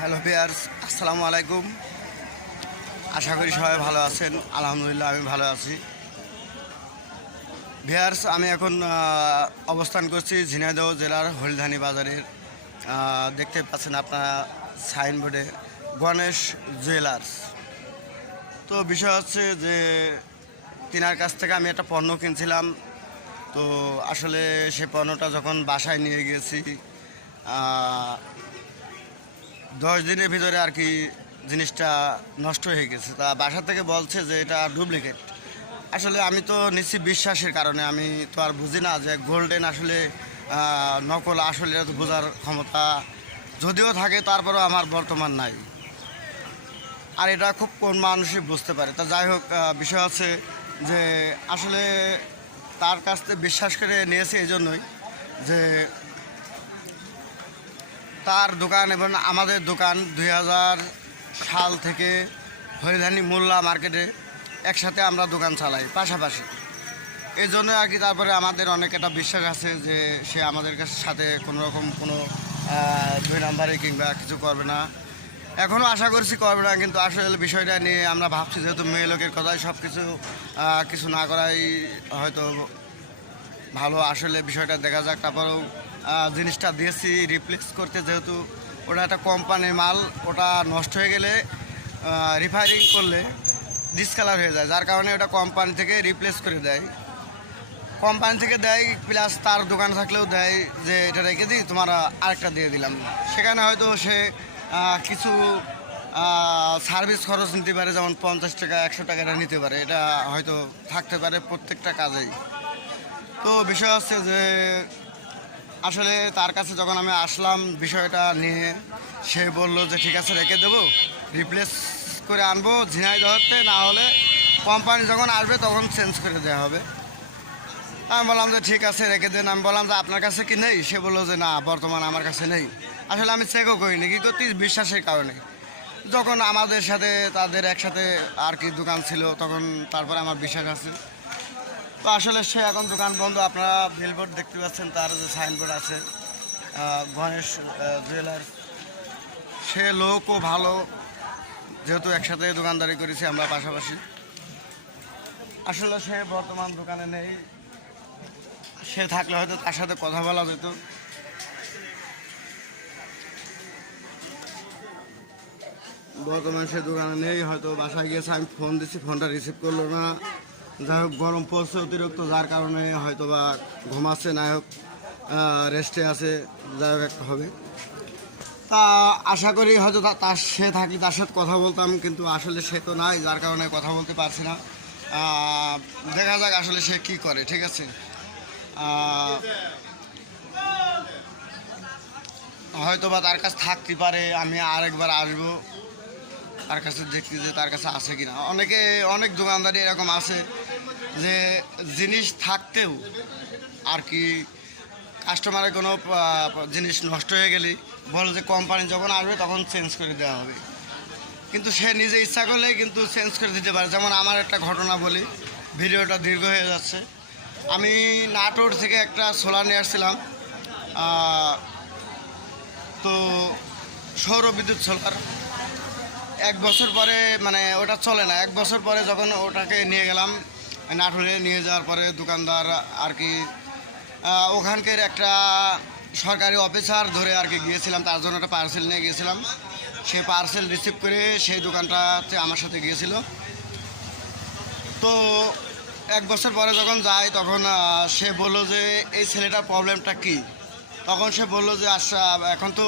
Hello বিয়ার্স আসসালামু আলাইকুম। আশা করি সবাই ভালো আছেন। আলহামদুলিল্লাহ আমি ভালো আছি। ভিয়ার্স আমি এখন অবস্থান করছি ঝিনাইদহ জেলার হলধানি বাজারের। দেখতে পাচ্ছেন আপনারা সাইনবোর্ডে গণেশ জুয়েলার্স। তো বিষয় হচ্ছে যে তিনার কাছ থেকে আমি একটা পণ্য কিনছিলাম। তো আসলে সে পণ্যটা যখন বাসায় নিয়ে আহ, দশ দিনের ভিতরে আর কি জিনিসটা নষ্ট হয়ে গেছে। তা বাসা থেকে বলছে যে এটা ডুপ্লিকেট আসলে আমি তো নিশ্চিত বিশ্বাসের কারণে, আমি তো আর বুঝি না যে গোল্ডেন আসলে নকল আসলে তো বোঝার ক্ষমতা যদিও থাকে, তারপরেও আমার বর্তমান নাই। আর এটা খুব কোন মানুষই বুঝতে পারে। তা যাই হোক বিষয় আছে যে আসলে তার কাছ থেকে বিশ্বাস করে নিয়েছে এই জন্যই যে তার দোকান এবং আমাদের দোকান দুই হাজার সাল থেকে হরিধানী মোল্লা মার্কেটে একসাথে আমরা দোকান চালাই, পাশাপাশি। এই জন্য আর কি তারপরে আমাদের অনেক একটা বিশ্বাস আছে যে সে আমাদের সাথে কোনো রকম কোনো দুই নাম্বারে কিংবা কিছু করবে না। এখনও আশা করছি করবে না, কিন্তু আসলে বিষয়টা নিয়ে আমরা ভাবছি যেহেতু মেয়ে লোকের কথাই সব কিছু কিছু না করাই হয়তো ভালো। আসলে বিষয়টা দেখা যাক, তারপরেও জিনিসটা দিয়েছি রিপ্লেস করতে যেহেতু ওটা একটা কোম্পানির মাল, ওটা নষ্ট হয়ে গেলে রিফায়ারিং করলে ডিসকালার হয়ে যায়। যার কারণে ওটা কোম্পানি থেকে রিপ্লেস করে দেয়। কোম্পানি থেকে দেয় প্লাস তার দোকান থাকলেও দেয় যে, এটা রেখে দিই, তোমার আরেকটা দিয়ে দিলাম। সেখানে হয়তো সে কিছু সার্ভিস খরচ নিতে পারে, যেমন পঞ্চাশ টাকা, একশো টাকাটা নিতে পারে। এটা হয়তো থাকতে পারে প্রত্যেকটা কাজেই। তো বিষয় হচ্ছে যে আসলে তার কাছে যখন আমি আসলাম বিষয়টা নিয়ে, সে বলল যে, ঠিক আছে, রেখে দেবো। রিপ্লেস করে আনব ঝিনাইদহতে না হলে কোম্পানি যখন আসবে, তখন চেঞ্জ করে দেওয়া হবে। আমি বললাম যে, ঠিক আছে, রেখে দেন। আমি বললাম যে, আপনার কাছে কি নেই? সে বলল যে, না, বর্তমান আমার কাছে নেই। আসলে আমি চেকও করিনি কি করতে বিশ্বাসের কারণে। যখন আমাদের সাথে, তাদের একসাথে আর কি দোকান ছিল, তখন তারপরে আমার বিশ্বাস আছে। তো আসলে সে এখন দোকান বন্ধ, আপনারা বিলবোর্ড দেখতে পাচ্ছেন, তার যে সাইনবোর্ড আছে গণেশ জুয়েলার্স সে লোকও ভালো, যেহেতু একসাথে দোকানদারি করেছি আমরা পাশাপাশি। আসলে সে বর্তমান দোকানে নেই। সে থাকলে হয়তো তার সাথে কথা বলা যেত। বর্তমানে সে দোকানে নেই, হয়তো বাসায় গিয়েছে, আমি ফোন দিচ্ছি ফোনটা রিসিভ করল না। যাই হোক, গরম পড়ছে অতিরিক্ত, যার কারণে হয়তো বা ঘুমাচ্ছে না হোক রেস্টে আছে, যাই হোক, একটা হবে। তা আশা করি হয়তো তার সে থাকলে তার সাথে কথা বলতাম, কিন্তু আসলে সে তো নাই, যার কারণে কথা বলতে পারছি না। দেখা যাক আসলে সে কি করে, ঠিক আছে? হয়তো বা তার কাছে থাকতে পারে, আমি আরেকবার আসব, তার কাছে দেখতে যে তার কাছে আছে কিনা। অনেকে, অনেক দোকানদারি এরকম আছে যে জিনিস থাকতেও আর কি কাস্টমারের কোনো জিনিস নষ্ট হয়ে গেলে বলে যে কোম্পানি যখন আসবে তখন চেঞ্জ করে দেওয়া হবে। কিন্তু সে নিজে ইচ্ছা করলেই কিন্তু চেঞ্জ করে দিতে পারে। যেমন আমার একটা ঘটনা বলি, ভিডিওটা দীর্ঘ হয়ে যাচ্ছে। আমি নাটোর থেকে একটা সোলার নিয়ে আসছিলাম। তো সৌর বিদ্যুৎ সোলার এক বছর পরে মানে ওটা চলে না। এক বছর পরে যখন ওটাকে নিয়ে গেলাম নাটোরে নিয়ে যাওয়ার পরে দোকানদার আর কি ওখানকার একটা সরকারি অফিসার ধরে আর কি গিয়েছিলাম, তার জন্য একটা পার্সেল নিয়ে গিয়েছিলাম। সেই পার্সেল রিসিভ করে সেই দোকানটাতে আমার সাথে গিয়েছিল। তো এক বছর পরে যখন যাই, তখন সে বলল যে, এই ছেলেটার প্রবলেমটা কী? তখন সে বলল যে আচ্ছা এখন তো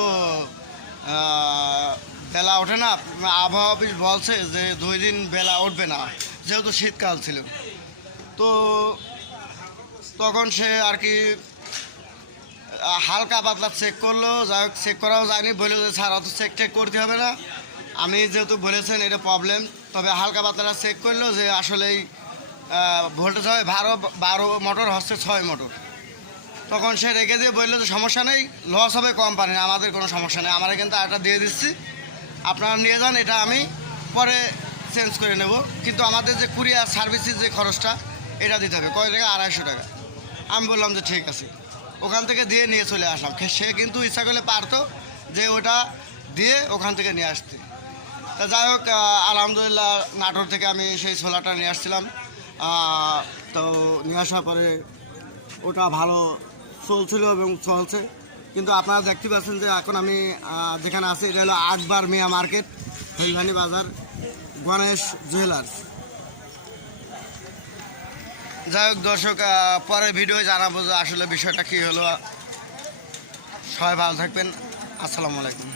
বেলা ওঠে না। আবহাওয়া অফিস বলছে যে, দুই দিন বেলা উঠবে না। যেহেতু শীতকাল ছিল। তো তখন সে আর কি হালকা পাতলা চেক করল, যাই হোক চেক করাও যায়নি, বলল যে, স্যার, অত চেক টেক করতে হবে না। আমি যেহেতু বলেছেন, এটা প্রবলেম তবে হালকা পাতলা চেক করল যে, আসলেই ভোল্টেজ হয় বারো বারো মোটর হচ্ছে ছয় মোটর তখন সে রেখে দিয়ে বলল যে, সমস্যা নেই লস হবে কোম্পানির আমাদের কোনো সমস্যা নেই। আমরা কিন্তু আরেকটা দিয়ে দিচ্ছি। আপনারা নিয়ে যান, এটা আমি পরে চেঞ্জ করে নেব। কিন্তু আমাদের যে কুরিয়ার সার্ভিসের যে খরচটা এটা দিতে হবে। কয় টাকা? আড়াইশো টাকা। আমি বললাম যে ঠিক আছে। ওখান থেকে দিয়ে নিয়ে চলে আসলাম। সে কিন্তু ইচ্ছা করলে পারতো যে ওটা দিয়ে ওখান থেকে নিয়ে আসতে। তা যাই হোক আলহামদুলিল্লাহ নাটোর থেকে আমি সেই ছোলাটা নিয়ে আসছিলাম। তো নিয়ে আসার পরে ওটা ভালো চলছিল এবং চলছে। কিন্তু আপনারা দেখতে পাচ্ছেন যে এখন আমি যেখানে আছি, এটা হলো আকবার মিয়া মার্কেট, হেলভানি বাজার, গণেশ জুয়েলার্স। যাই হোক, দর্শক পরে পরের ভিডিও জানাব যে আসলে বিষয়টা কী হলো। সবাই ভালো থাকবেন। আসসালামু আলাইকুম।